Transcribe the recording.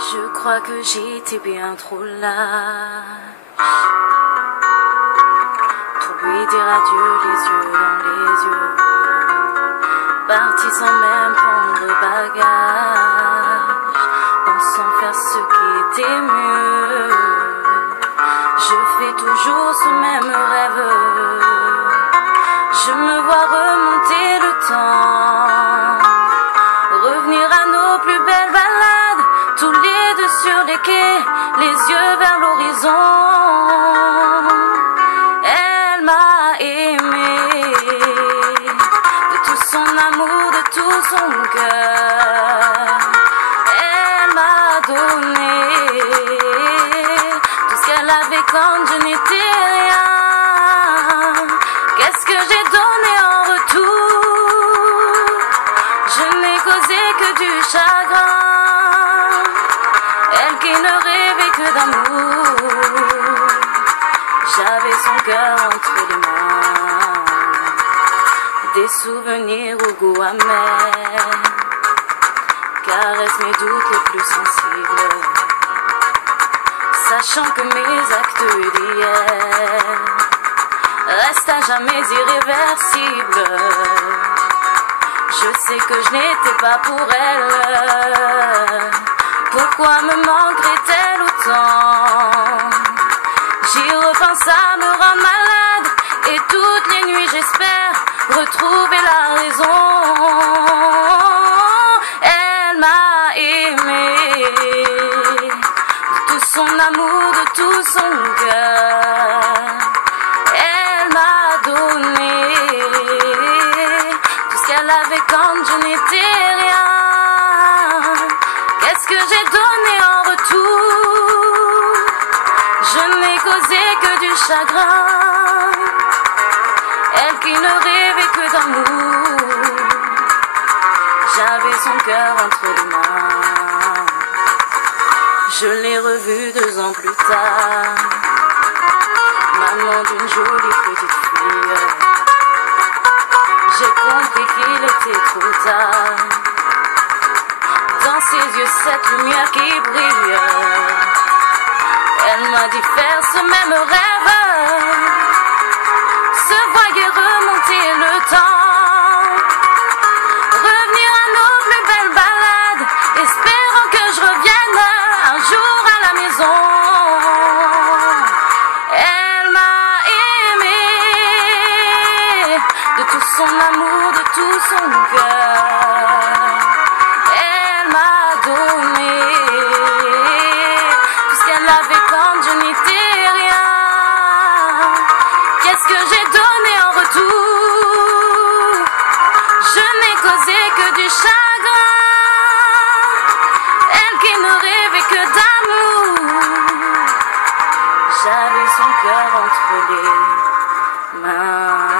Je crois que j'étais bien trop lâche pour lui dire adieu, les yeux dans les yeux, parti sans même prendre bagage, pensant faire ce qui était mieux. Je fais toujours ce même rêve, je me vois remonter le temps, revenir à nos plus belles balades, tous les deux sur les quais, les yeux vers l'horizon. Elle m'a aimé de tout son amour, de tout son cœur. Elle m'a donné tout ce qu'elle avait quand je n'étais rien. Qu'est-ce que j'ai donné en retour? Je n'ai causé que du chagrin. Elle qui ne rêvait que d'amour, j'avais son cœur entre les mains, des souvenirs au goût amer, caresse mes doutes les plus sensibles, sachant que mes actes d'hier restent à jamais irréversibles. Je sais que je n'étais pas pour elle. Pourquoi me manquerait-elle autant? J'y repense, ça me rend malade, et toutes les nuits j'espère retrouver la raison. Elle m'a aimé de tout son amour, de tout son cœur. Elle m'a donné tout ce qu'elle avait quand je n'étais rien. Qu'est-ce que j'ai donné en retour? Je n'ai causé que du chagrin. Elle qui ne rêvait que d'amour, j'avais son cœur entre les mains. Je l'ai revue 2 ans plus tard, maman d'une jolie petite fille. J'ai compris qu'il était trop tard. Dans ses yeux cette lumière qui brille, elle m'a dit faire ce même rêve, se voyer remonter le temps, revenir à nos plus belles balades, espérant que je revienne un jour à la maison. Elle m'a aimé de tout son amour, de tout son cœur. Elle m'a donné tout ce qu'elle avait quand je n'étais rien. Qu'est-ce que j'ai donné en retour? Je n'ai causé que du chagrin. Elle qui ne rêvait que d'amour, j'avais son cœur entre les mains.